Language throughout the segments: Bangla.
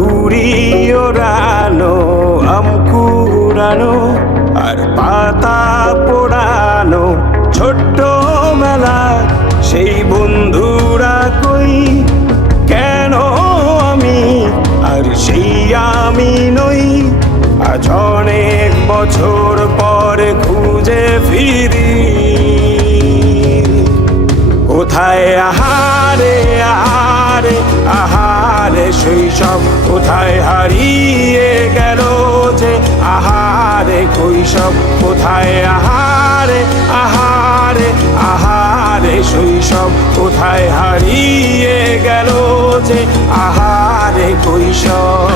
ঘুড়ি ওড়ানো, আম কুড়ানো আর পাতা পোড়ানো, ছোট্ট মেলা সেই বন্ধুরা কই, কেন আমি আর সেই আমি নই। আজ অনেক বছর পরে খুঁজে ফিরি, কোথায় আহারে আহারে আহারে শৈশব, কোথায় হারিয়ে গেল যে আহারে কৈশব, কোথায় আহারে আহারে আহারে শৈশব, কোথায় হারিয়ে গেল যে আহারে কৈশব।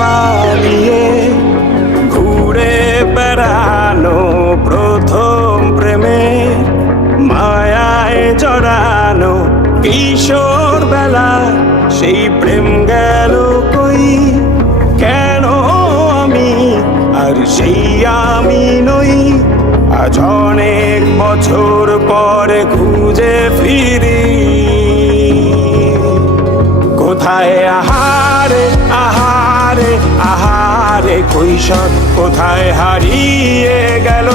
পালিয়ে ঘুরে বেড়ানো, প্রথম প্রেমে মায়ায় জড়ানো, কিশোর বেলা সেই প্রেম গেল কই, কেন আমি আর সেই আমি নই। আজ অনেক বছর পরে খুঁজে ফিরি, কোথায় আহারে আহারে আহারে কৈশোর, কোথায় হারিয়ে গেল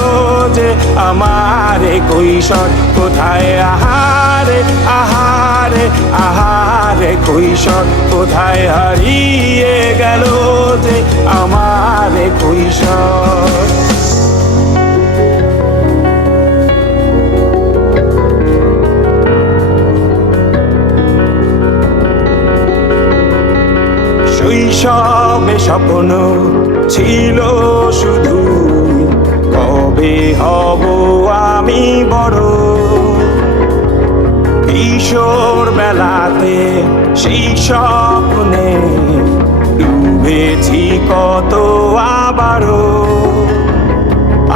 যে আমারে কৈশোর, কোথায় আহারে আহারে আহারে কৈশোর, কোথায় হারিয়ে গেল যে আমারে কৈশোর। শৈশবে স্বপ্ন ছিল শুধু, কবে হব আমি বড়। কিশোর বেলাতে সেই স্বপ্নে ডুবেছি কত আবারও,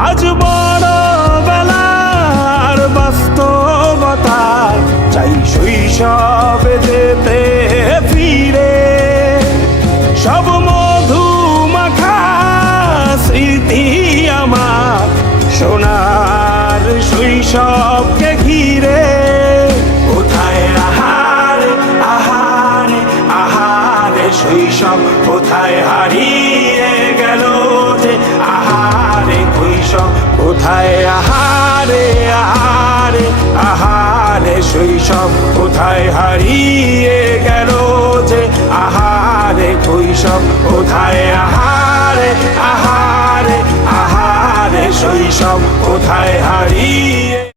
আজ বড় বেলার বাস্তবতায় চাই শৈশবে যেতে ফিরে। সব মধু মাখা স্মৃতি আমার সোনার শৈশবকে ঘিরে, কোথায় আহারে আহারে আহারে শৈশব, কোথায় হারিয়ে গেল যে আহারে কৈশোর, কোথায় আহারে আহারে আহারে শৈশব, কোথায় হারিয়ে গেল যে আহারে কৈশোর, কোথায় আহারে আহারে আহারে শৈশব, কোথায় হারিয়ে